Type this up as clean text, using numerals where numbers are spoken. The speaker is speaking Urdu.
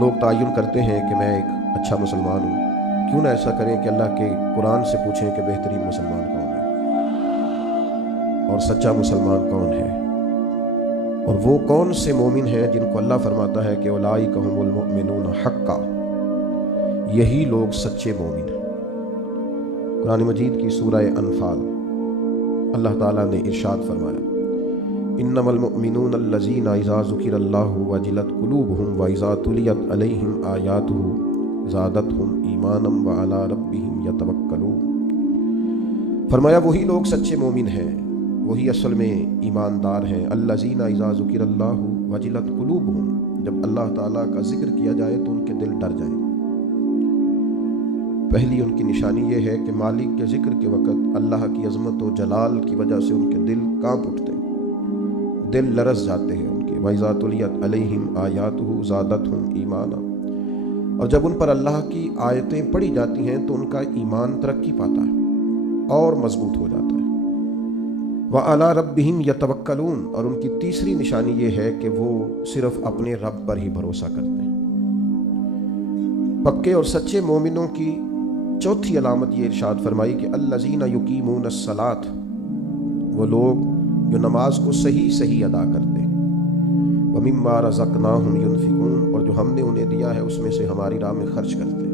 لوگ تعین کرتے ہیں کہ میں ایک اچھا مسلمان ہوں، کیوں نہ ایسا کریں کہ اللہ کے قرآن سے پوچھیں کہ بہترین مسلمان کون ہے اور سچا مسلمان کون ہے، اور وہ کون سے مومن ہیں جن کو اللہ فرماتا ہے کہ اولئک ھم المؤمنون حقا، یہی لوگ سچے مومن ہیں۔ قرآن مجید کی سورہ انفال اللہ تعالیٰ نے ارشاد فرمایا، انما المؤمنون الذین اذا ذکر اللہ وجلت قلوبہم واذا تلیت علیہم آیاتہ زادتہم ایمانا وعلی ربہم یتوکلون۔ فرمایا وہی لوگ سچے مومن ہیں، وہی اصل میں ایماندار ہیں۔ الذین اذا ذکر اللہ وجلت قلوبہم، جب اللہ تعالیٰ کا ذکر کیا جائے تو ان کے دل ڈر جائیں۔ پہلی ان کی نشانی یہ ہے کہ مالک کے ذکر کے وقت اللہ کی عظمت و جلال کی وجہ سے ان کے دل کانپ اٹھتے ہیں، دل لرز جاتے ہیں ان کے۔ وَإِذَا تُلِيَتْ عَلَيْهِمْ آيَاتُهُ زَادَتْهُمْ ایمانا، اور جب ان پر اللہ کی آیتیں پڑھی جاتی ہیں تو ان کا ایمان ترقی پاتا ہے اور مضبوط ہو جاتا ہے۔ وَعَلَىٰ رَبِّهِمْ يَتَوَكَّلُونَ، اور ان کی تیسری نشانی یہ ہے کہ وہ صرف اپنے رب پر ہی بھروسہ کرتے ہیں۔ پکے اور سچے مومنوں کی چوتھی علامت یہ ارشاد فرمائی کہ الذین یقیمون الصلاۃ، وہ لوگ جو نماز کو صحیح ادا کرتے ہیں۔ ومما رزقناہم ینفقون، اور جو ہم نے انہیں دیا ہے اس میں سے ہماری راہ میں خرچ کرتے ہیں۔